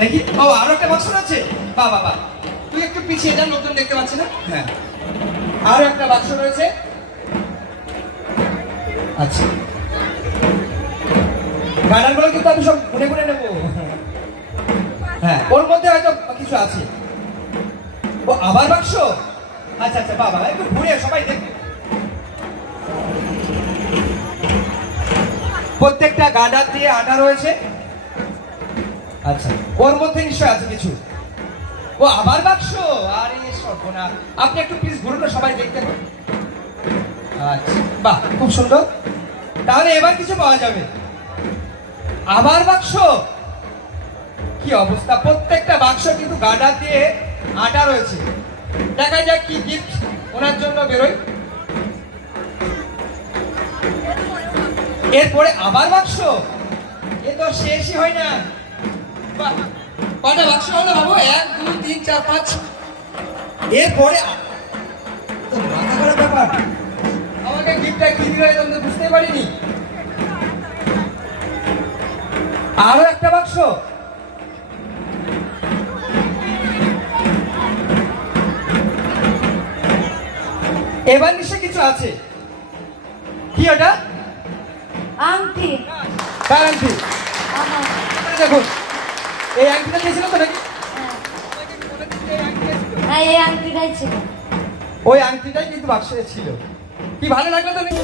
দেখি। ও আরো একটা বাক্স আছে। বাহ বাহ বাহ, তুই একটু পিছিয়ে যা, নতুন দেখতে পাচ্ছি না। হ্যাঁ, আরো একটা বাক্স রয়েছে। আচ্ছা, গানারগুলো কিন্তু আমি সব গুনে গুনে নেবো। হ্যাঁ, ওর মধ্যে হয়তো কিছু আছে। ও আবার বাক্স। আচ্ছা আচ্ছা, বাবা একটু ঘুরে সবাই দেখবে। প্রত্যেকটা গার্ডার দিয়ে আটা রয়েছে। আচ্ছা, ওর মধ্যে নিশ্চয় আছে কিছু। ও আবার বাক্স। আরে সর্বনাশ, আপনি একটু প্লিজ ঘুরুন, সবাই দেখতে পান। আচ্ছা, বাহ খুব সুন্দর। তাহলে এবার কিছু পাওয়া যাবে। আবার বাক্স। কি অবস্থা, প্রত্যেকটা বাক্স কিন্তু গার্ডার দিয়ে আটা রয়েছে। দেখা যাক কি গিফট ওনার জন্য বেরোয়। এরপরে আবার বাক্স। এ তো শেষই হয় না। কটা বাক্স হলো বাবু? 1 2 3 4 5। এরপরে তো মাথা খারাপ ব্যাপার, আমাকে গিফটটা কি দিল আমি তো বুঝতে পারিনি। আরো একটা বাক্স। এবার নিশ্চয় কিছু আছে। কি ওটা? আংটি। কার আংটি? দেখুন, এই আংটিটা দিয়েছিল তো নাকি? হ্যাঁ, এই আংটিটাই ছিল। ওই আংটিটাই কিন্তু বাক্সে ছিল। কি ভালো লাগলো তো নাকি?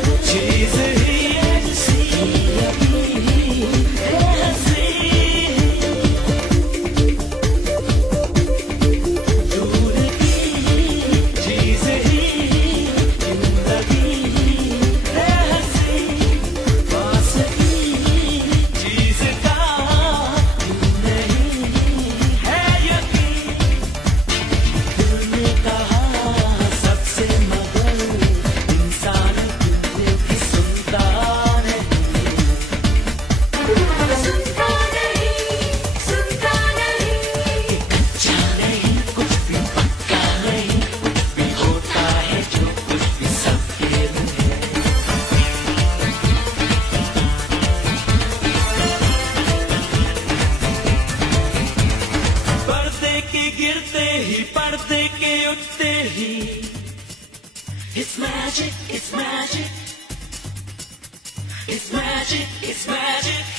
गिरते ही पर्दे के उठते ही It's magic, it's magic, it's magic, it's magic.